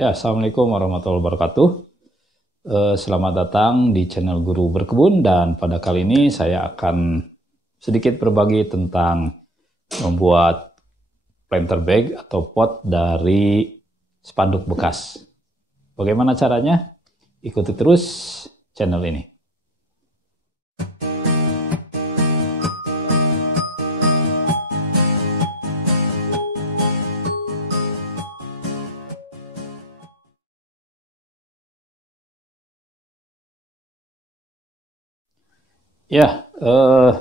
Ya, Assalamualaikum warahmatullahi wabarakatuh. Selamat datang di channel Guru Berkebun, dan pada kali ini saya akan sedikit berbagi tentang membuat planter bag atau pot dari spanduk bekas. Bagaimana caranya? Ikuti terus channel ini. Ya,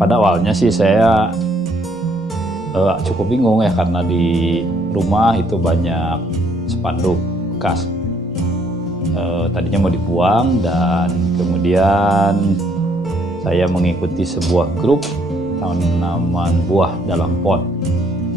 pada awalnya sih saya cukup bingung ya, karena di rumah itu banyak spanduk bekas. Tadinya mau dibuang, dan kemudian saya mengikuti sebuah grup tanaman buah dalam pot.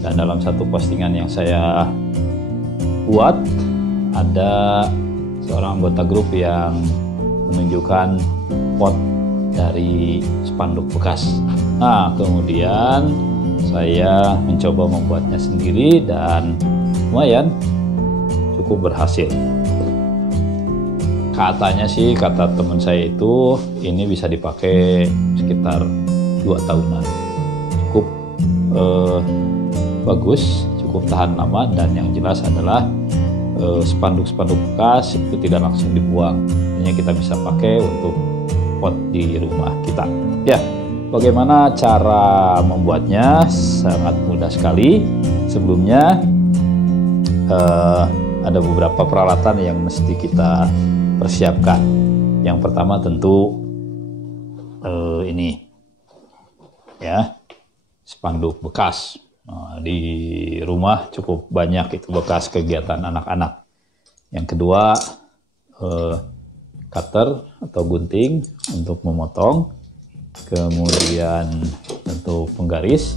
Dan dalam satu postingan yang saya buat, ada seorang anggota grup yang menunjukkan pot dari spanduk bekas. Nah, kemudian saya mencoba membuatnya sendiri dan lumayan cukup berhasil. Katanya sih, kata teman saya itu, ini bisa dipakai sekitar 2 tahunan. Cukup bagus, cukup tahan lama, dan yang jelas adalah spanduk-spanduk bekas itu tidak langsung dibuang. Hanya kita bisa pakai untuk pot di rumah kita. Ya, bagaimana cara membuatnya? Sangat mudah sekali. Sebelumnya ada beberapa peralatan yang mesti kita persiapkan. Yang pertama tentu ini ya, spanduk bekas. Di rumah cukup banyak itu bekas kegiatan anak-anak. Yang kedua cutter atau gunting untuk memotong, kemudian tentu penggaris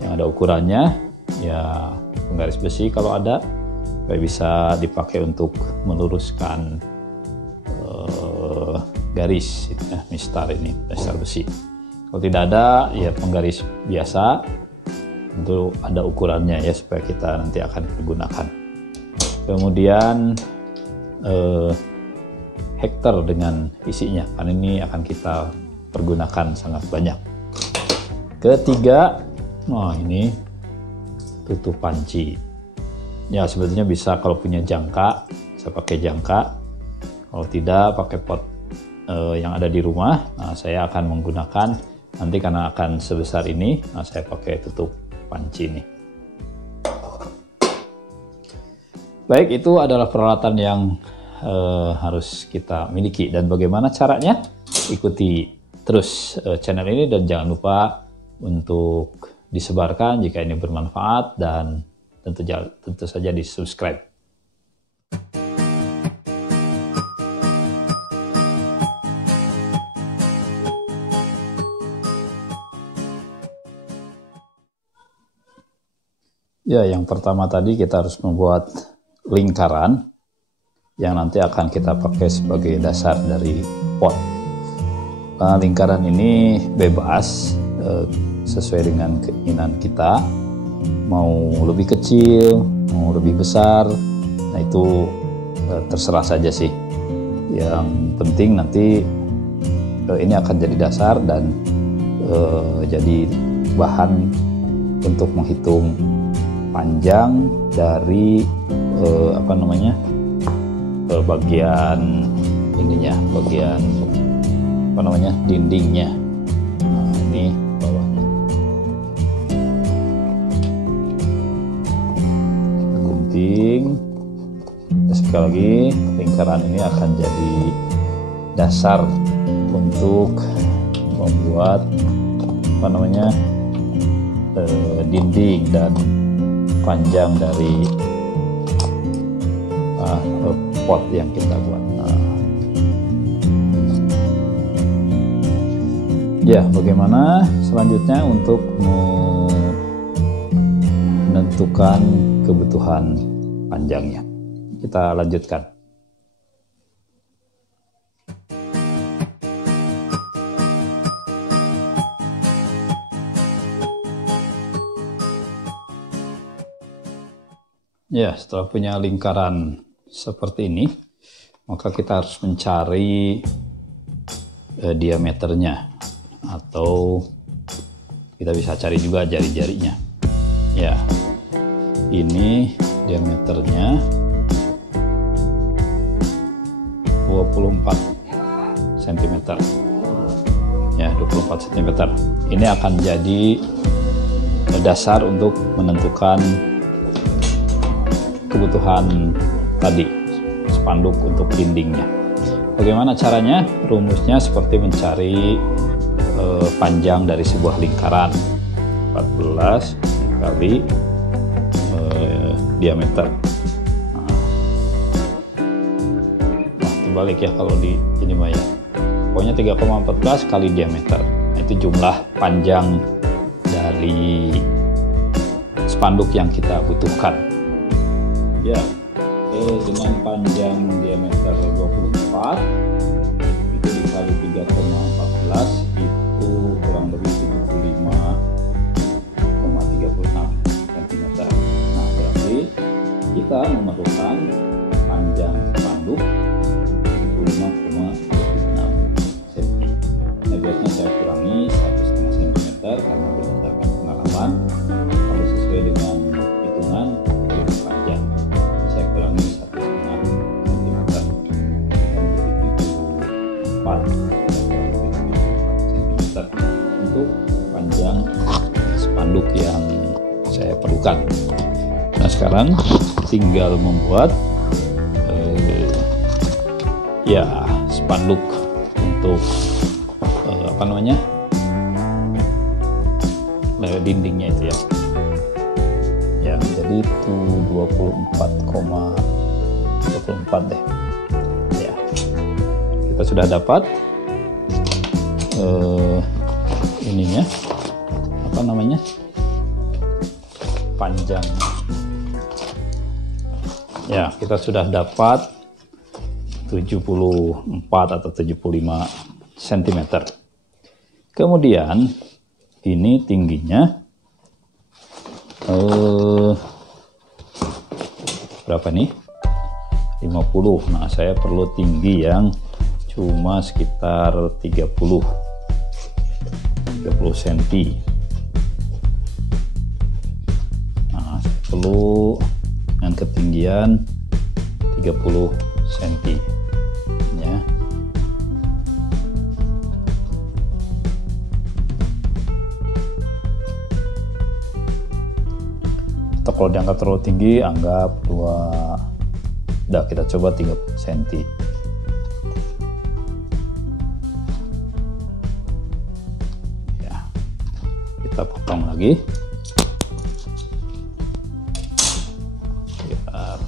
yang ada ukurannya, ya penggaris besi kalau ada, supaya bisa dipakai untuk meluruskan garis ya, mistar besi. Kalau tidak ada, ya penggaris biasa, tentu ada ukurannya ya, supaya kita nanti akan gunakan. Kemudian hektar dengan isinya, karena ini akan kita pergunakan sangat banyak. Ketiga, ini tutup panci. Ya, sebetulnya bisa kalau punya jangka, bisa pakai jangka. Kalau tidak, pakai pot yang ada di rumah. Nah, saya akan menggunakan, nanti karena akan sebesar ini, saya pakai tutup panci ini. Baik, itu adalah peralatan yang harus kita miliki. Dan bagaimana caranya? Ikuti terus channel ini, dan jangan lupa untuk disebarkan jika ini bermanfaat, dan tentu saja di subscribe. Ya, yang pertama tadi kita harus membuat lingkaran yang nanti akan kita pakai sebagai dasar dari pot. Lingkaran ini bebas, sesuai dengan keinginan kita, mau lebih kecil, mau lebih besar, nah itu terserah saja sih. Yang penting nanti ini akan jadi dasar dan jadi bahan untuk menghitung panjang dari bagian ininya, bagian dindingnya. Nah, ini bawahnya. Gunting. Sekali lagi, lingkaran ini akan jadi dasar untuk membuat dinding dan panjang dari pot yang kita buat. Ya, bagaimana selanjutnya untuk menentukan kebutuhan panjangnya? Kita lanjutkan. Ya, setelah punya lingkaran seperti ini, maka kita harus mencari diameternya, atau kita bisa cari juga jari-jarinya. Ya, ini diameternya 24 cm. Ya, 24 cm. Ini akan jadi dasar untuk menentukan kebutuhan tadi, spanduk untuk dindingnya. Bagaimana caranya? Rumusnya seperti mencari panjang dari sebuah lingkaran, 14 kali diameter. Nah, terbalik ya kalau di ini mah ya. Pokoknya 3,14 kali diameter. Nah, itu jumlah panjang dari spanduk yang kita butuhkan. Ya, dengan panjang diameter 24 itu dikali 3,14 itu kurang lebih 75,36 cm. Nah, berarti kita memerlukan panjang spanduk 75,36 cm. Nah, biasanya saya kurangi 1,5 cm karena berdasarkan pengalaman kalau sesuai dengan hitungan lebih panjang. Saya kurangi 1,5 cm dan menjadi 74 cm untuk panjang spanduk yang saya perlukan. Nah, sekarang tinggal membuat ya spanduk untuk apa namanya, dindingnya itu ya. Ya, jadi itu 24,24 deh. Ya, kita sudah dapat ininya, apa namanya, panjang. Ya, kita sudah dapat 74 atau 75 cm. Kemudian ini tingginya berapa nih? 50. Nah, saya perlu tinggi yang cuma sekitar 30 cm. Nah, saya perlu dengan ketinggian 30 cm ya. Atau kalau dianggap terlalu tinggi, anggap udah kita coba 30 cm. Ya, kita potong lagi biar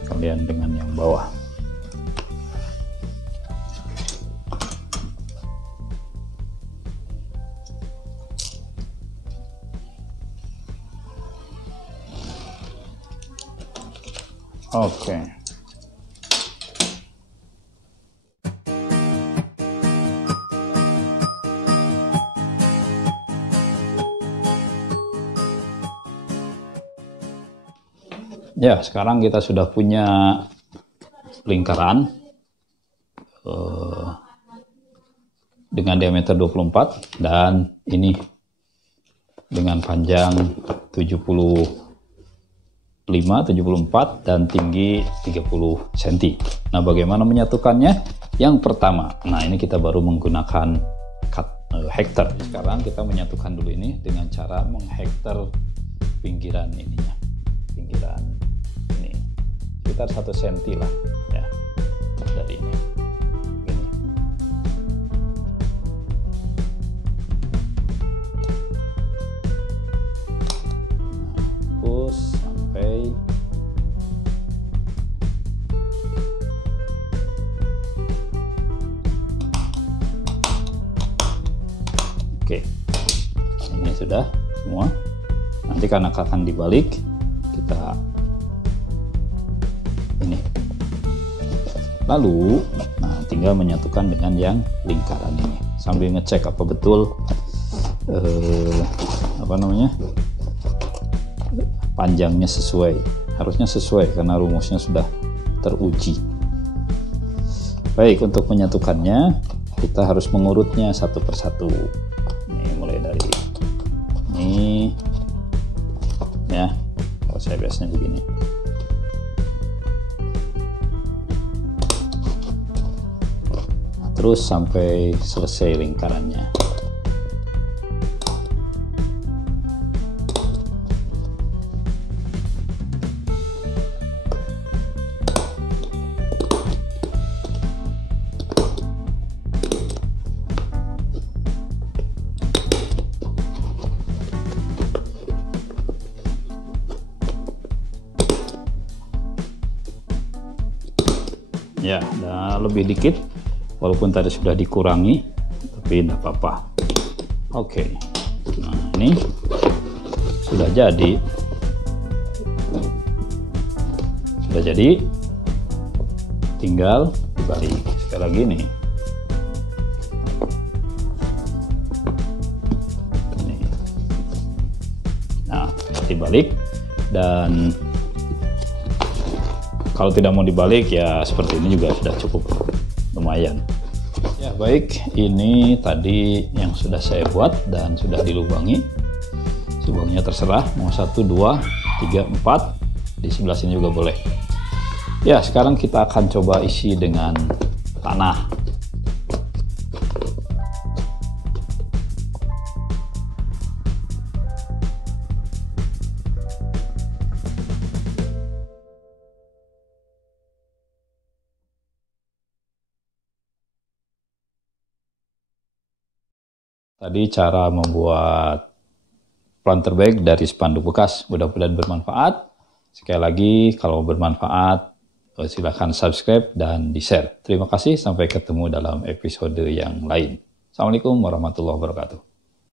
sekalian dengan yang bawah. Oke. Ya, sekarang kita sudah punya lingkaran dengan diameter 24 dan ini dengan panjang 74 dan tinggi 30 cm. Nah, bagaimana menyatukannya? Yang pertama, nah ini kita baru menggunakan hektar. Sekarang kita menyatukan dulu ini dengan cara menghektar pinggiran ininya, pinggiran ini sekitar 1 cm lah ya dari ini. Gini. Push sampai oke, ini sudah semua. Nanti karena akan dibalik, kita ini lalu nah tinggal menyatukan dengan yang lingkaran ini sambil ngecek apa betul apa namanya, panjangnya sesuai. harusnya sesuai karena rumusnya sudah teruji. Baik, untuk menyatukannya kita harus mengurutnya satu persatu. Ini mulai dari ini ya, kalau saya biasanya begini. Terus sampai selesai lingkarannya. Ya, nah lebih dikit, walaupun tadi sudah dikurangi, tapi tidak apa-apa. Oke, nah ini sudah jadi. Sudah jadi, tinggal dibalik. Sekali lagi nih. Nah, dibalik, dan kalau tidak mau dibalik ya seperti ini juga sudah cukup lumayan. Ya baik, ini tadi yang sudah saya buat dan sudah dilubangi. Lubangnya terserah mau 1, 2, 3, 4, di sebelah sini juga boleh. Ya, sekarang kita akan coba isi dengan tanah. Tadi cara membuat planter bag dari spanduk bekas, mudah-mudahan bermanfaat. Sekali lagi, kalau bermanfaat, silahkan subscribe dan di-share. Terima kasih, sampai ketemu dalam episode yang lain. Assalamualaikum warahmatullahi wabarakatuh.